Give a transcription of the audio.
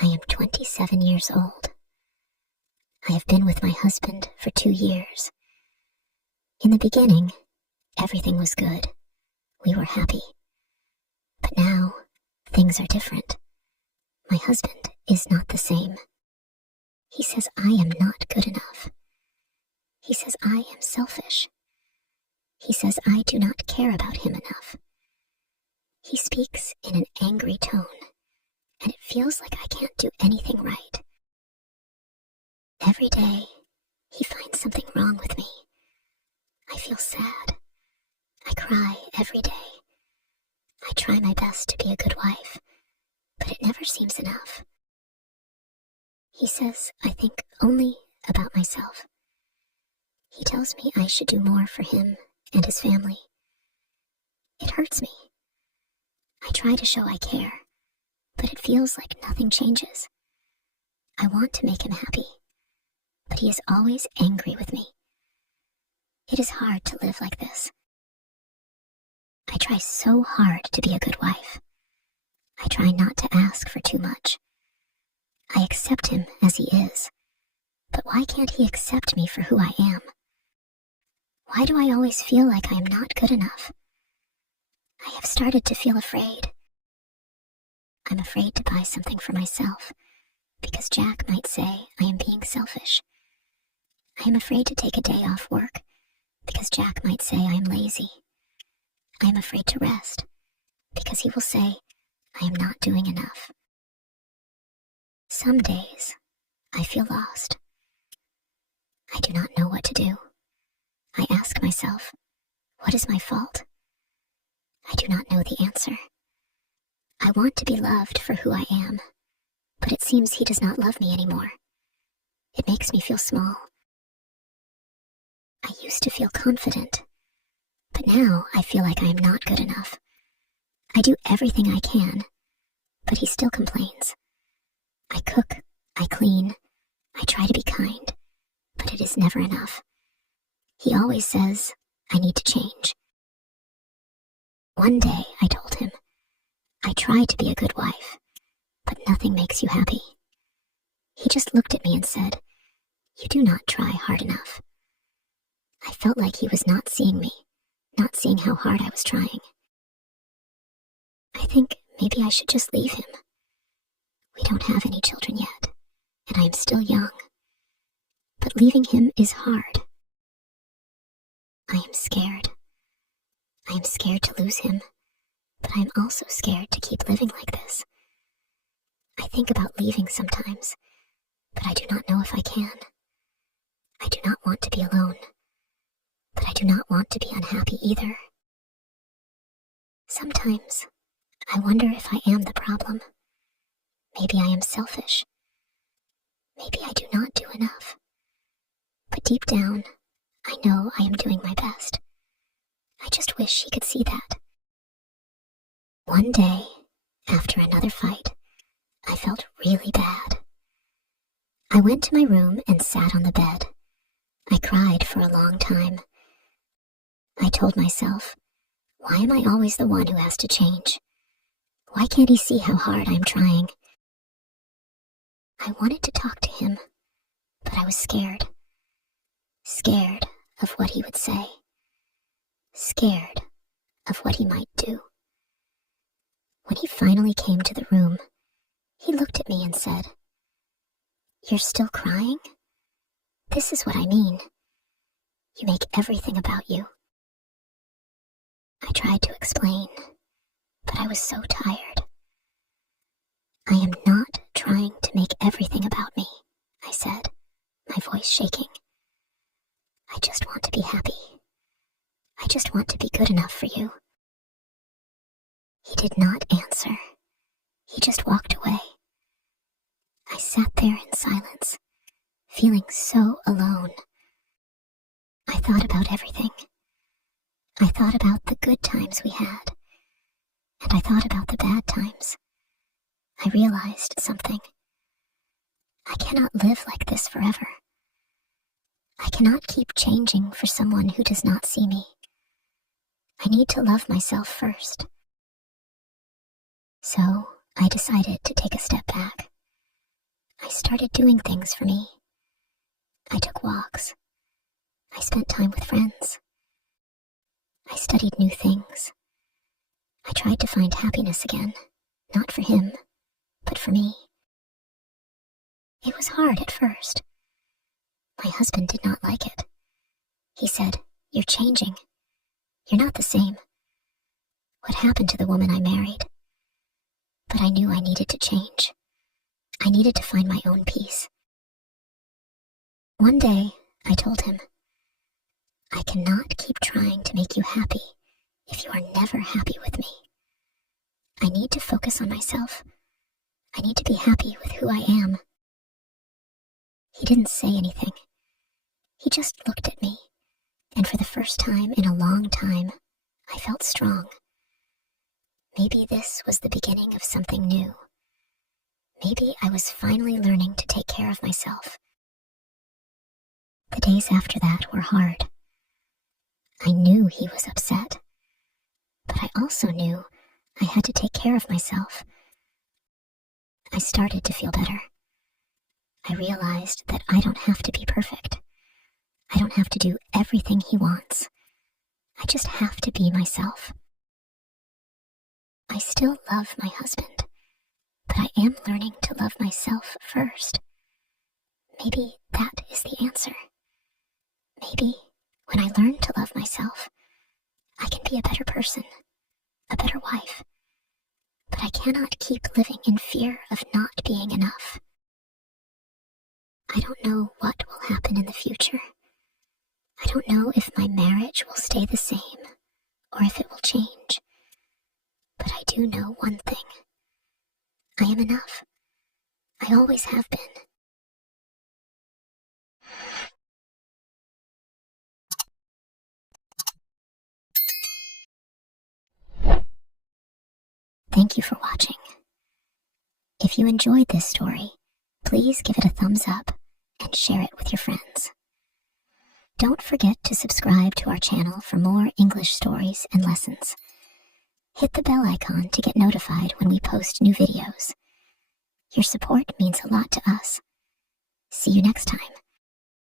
I am 27 years old. I have been with my husband for 2 years. In the beginning, everything was good. We were happy. But now, things are different. My husband is not the same. He says I am not good enough. He says I am selfish. He says I do not care about him enough. He speaks in an angry tone, and it feels like I can't do anything right. Every day, he finds something wrong with me. I feel sad. I cry every day. I try my best to be a good wife, but it never seems enough. He says I think only about myself. He tells me I should do more for him and his family. It hurts me. I try to show I care, but it feels like nothing changes. I want to make him happy, but he is always angry with me. It is hard to live like this. I try so hard to be a good wife. I try not to ask for too much. I accept him as he is, but why can't he accept me for who I am? Why do I always feel like I am not good enough? I have started to feel afraid. I'm afraid to buy something for myself, because Jack might say I am being selfish. I am afraid to take a day off work, because Jack might say I am lazy. I am afraid to rest, because he will say I am not doing enough. Some days, I feel lost. I do not know what to do. I ask myself, what is my fault? I do not know the answer. I want to be loved for who I am, but it seems he does not love me anymore. It makes me feel small. I used to feel confident, but now I feel like I am not good enough. I do everything I can, but he still complains. I cook, I clean, I try to be kind, but it is never enough. He always says I need to change. One day I told him, I try to be a good wife, but nothing makes you happy. He just looked at me and said, you do not try hard enough. I felt like he was not seeing me, not seeing how hard I was trying. I think maybe I should just leave him. We don't have any children yet, and I am still young. But leaving him is hard. I am scared. I am scared to lose him, but I am also scared to keep living like this. I think about leaving sometimes, but I do not know if I can. I do not want to be alone, but I do not want to be unhappy either. Sometimes, I wonder if I am the problem. Maybe I am selfish. Maybe I do not do enough. But deep down, I know I am doing my best. I just wish he could see that. One day, after another fight, I felt really bad. I went to my room and sat on the bed. I cried for a long time. I told myself, why am I always the one who has to change? Why can't he see how hard I'm trying? I wanted to talk to him, but I was scared. Scared of what he would say. Scared of what he might do. When he finally came to the room, he looked at me and said, "You're still crying? This is what I mean. You make everything about you." I tried to explain, but I was so tired. "I am not trying to make everything about me," I said, my voice shaking. "I just want to be happy. I just want to be good enough for you." He did not answer. He just walked away. I sat there in silence, feeling so alone. I thought about everything. I thought about the good times we had, and I thought about the bad times. I realized something. I cannot live like this forever. I cannot keep changing for someone who does not see me. I need to love myself first. So I decided to take a step back. I started doing things for me. I took walks. I spent time with friends. I studied new things. I tried to find happiness again, not for him, but for me. It was hard at first. My husband did not like it. He said, "You're changing. You're not the same. What happened to the woman I married?" But I knew I needed to change. I needed to find my own peace. One day, I told him, "I cannot keep trying to make you happy if you are never happy with me. I need to focus on myself. I need to be happy with who I am." He didn't say anything. He just looked at me, and for the first time in a long time, I felt strong. Maybe this was the beginning of something new. Maybe I was finally learning to take care of myself. The days after that were hard. I knew he was upset, but I also knew I had to take care of myself. I started to feel better. I realized that I don't have to be perfect. I don't have to do everything he wants. I just have to be myself. I still love my husband, but I am learning to love myself first. Maybe that is the answer. Maybe when I learn to love myself, I can be a better person, a better wife. But I cannot keep living in fear of not being enough. I don't know what will happen in the future. I don't know if my marriage will stay the same or if it will change. But I do know one thing. I am enough. I always have been. Thank you for watching. If you enjoyed this story, please give it a thumbs up and share it with your friends. Don't forget to subscribe to our channel for more English stories and lessons. Hit the bell icon to get notified when we post new videos. Your support means a lot to us. See you next time.